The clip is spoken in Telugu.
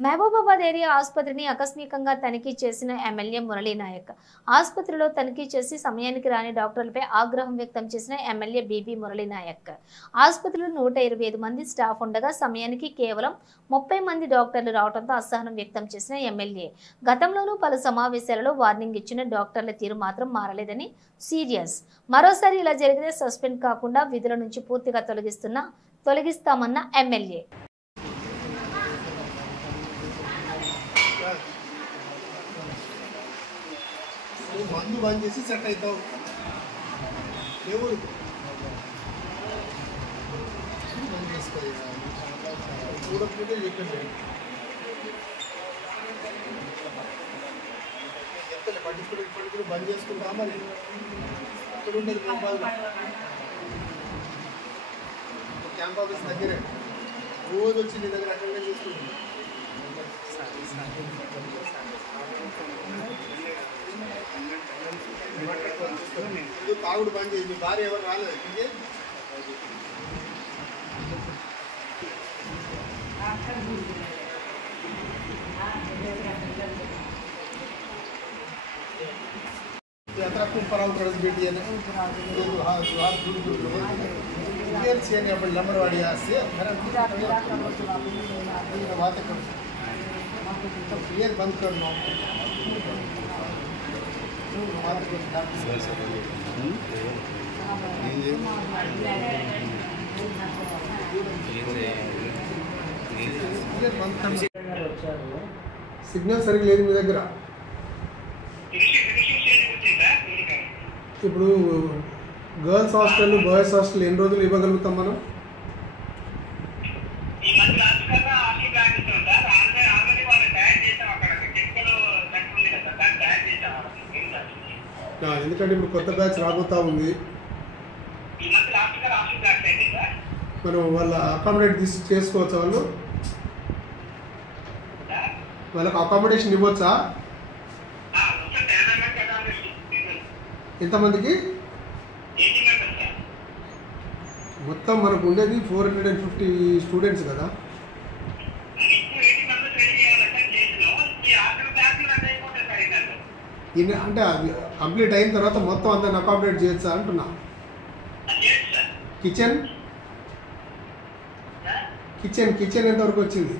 మహబూబాబాద్ ఏరియా ఆసుపత్రిని ఆకస్మికంగా తనిఖీ చేసిన ఎమ్మెల్యే మురళీ నాయక్. ఆసుపత్రిలో తనిఖీ చేసి సమయానికి రాని డాక్టర్లపై ఆగ్రహం వ్యక్తం చేసిన ఎమ్మెల్యే బీబీ మురళీ నాయక్. ఆసుపత్రిలో 125 మంది స్టాఫ్ ఉండగా సమయానికి కేవలం 30 మంది డాక్టర్లు రావడంతో అసహనం వ్యక్తం చేసిన ఎమ్మెల్యే గతంలోనూ పలు సమావేశాలలో వార్నింగ్ ఇచ్చిన డాక్టర్ల తీరు మాత్రం మారలేదని సీరియస్. మరోసారి ఇలా జరిగితే సస్పెండ్ కాకుండా విధుల నుంచి పూర్తిగా తొలగిస్తామన్న ఎమ్మెల్యే. మందు బంద్ చేసి సెట్ అవుతావు దేవుడు బంద్ చేసుకోవాలి చూడకపోతే చెప్పండి చెప్తాను పట్టించుకుంటే బంద్ చేసుకుంటా మరి అక్కడ ఉండేది క్యాంప్ ఆఫీస్ దగ్గరే రోజు వచ్చి నీ దగ్గర అటెండ్ చేసుకుంటుంది తాగుడు బంద్ చేసి మీ భార్య ఎవరు రాలేదు यात्रा खूप पराव भेटी आहे आपण लंबरवाडी असते क्लियर बंद करना సిగ్నల్ సరిగ్గా లేదు మీ దగ్గర ఇప్పుడు గర్ల్స్ హాస్టల్ బాయ్స్ హాస్టల్ ఎన్ని రోజులు ఇవ్వగలుగుతాం మనం ఎందుకంటే ఇప్పుడు కొత్త బ్యాచ్ రాబోతా ఉంది మనం వాళ్ళ అకామిడేట్ చేసుకోవచ్చా వాళ్ళకి అకామిడేషన్ ఇవ్వచ్చా ఎంతమందికి మొత్తం మనకు ఉండేది 450 స్టూడెంట్స్ కదా అంటే అది కంప్లీట్ అయిన తర్వాత మొత్తం అందరిని అకామిడేట్ చేయొచ్చా అంటున్నా కిచెన్ ఎంతవరకు వచ్చింది